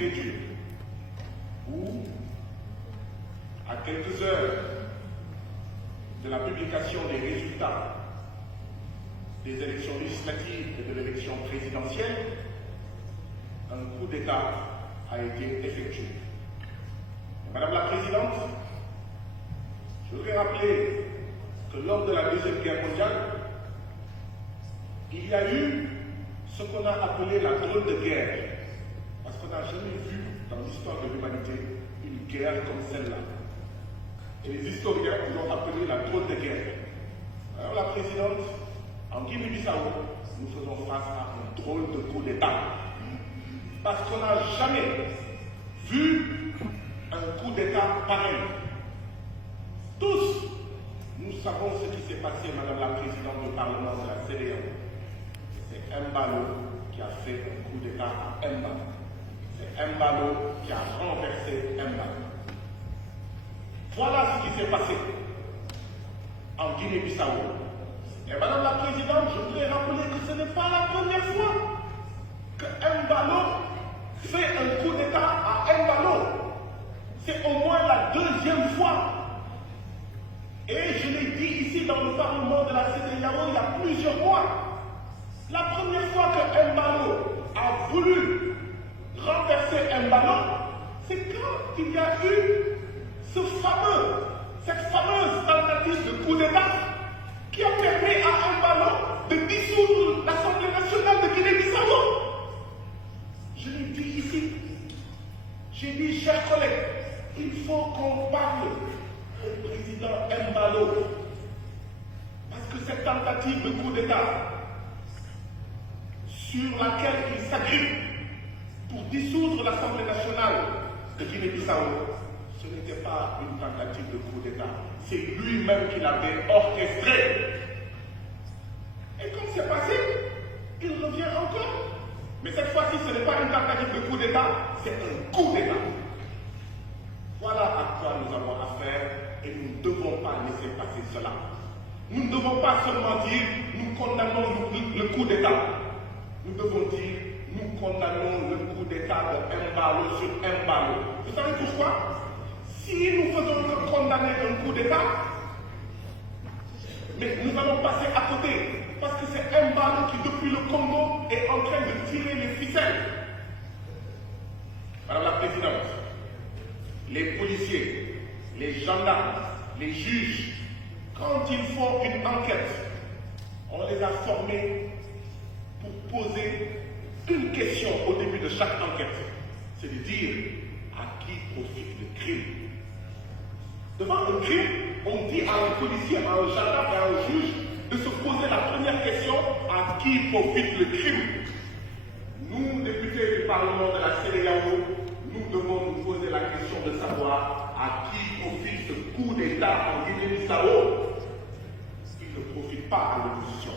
très dur, où, à quelques heures de la publication des résultats des élections législatives et de l'élection présidentielle, un coup d'État a été effectué. Madame la Présidente, je voudrais rappeler que lors de la Deuxième Guerre mondiale, il y a eu ce qu'on a appelé la drôle de guerre, parce qu'on n'a jamais vu dans l'histoire de l'humanité une guerre comme celle-là. Et les historiens l'ont appelé la drôle de guerre. Madame la Présidente, en Guinée-Bissau, nous faisons face à un drôle de coup d'État. Parce qu'on n'a jamais vu un coup d'État pareil. Tous, nous savons ce qui s'est passé, Madame la Présidente du Parlement de la CEDEAO. C'est Embalo qui a fait un coup d'État à Emba. C'est Embalo qui a renversé Emba. Voilà ce qui s'est passé en Guinée-Bissau. Et Madame la Présidente, je voudrais rappeler que ce n'est pas la première fois que Embalo fait un coup d'État à Embalo. C'est au moins la deuxième fois. Et je l'ai dit ici dans le Parlement de la CEDEAO il y a plusieurs mois. La première fois que Embalo a voulu renverser Embalo, c'est quand il y a eu cette fameuse tentative de coup d'État qui a permis à Embalo de dissoudre l'Assemblée nationale de Guinée-Bissau. Je l'ai dit ici. J'ai dit, chers collègues, il faut qu'on parle au président Embalo. Parce que cette tentative de coup d'État sur laquelle il s'agrippe pour dissoudre l'Assemblée nationale de Guinée-Bissau, ce n'était pas une tentative de coup d'État. C'est lui-même qui l'avait orchestré. Et comme c'est passé, il revient encore. Mais cette fois-ci, ce n'est pas une tentative de coup d'État, c'est un coup d'État. Voilà à quoi nous avons affaire et nous ne devons pas laisser passer cela. Nous ne devons pas seulement dire nous condamnons le coup d'État. Nous devons dire nous condamnons le coup d'État de Embalo sur Embalo. Vous savez pourquoi? Si nous faisons que condamner un coup d'État, mais nous allons passer à côté. Parce que c'est Embalo qui, depuis le Congo, est en train de tirer les ficelles. Madame la Présidente, les policiers, les gendarmes, les juges, quand ils font une enquête, on les a formés pour poser une question au début de chaque enquête. C'est de dire à qui profite le crime. Devant un crime, on dit à un policier, à un gendarme et à un juge de se poser la première question, à qui profite le crime. Nous, députés du Parlement de la CEDEAO, nous devons nous poser la question de savoir à qui profite ce coup d'État en Guinée-Bissau. Il ne profite pas à l'opposition.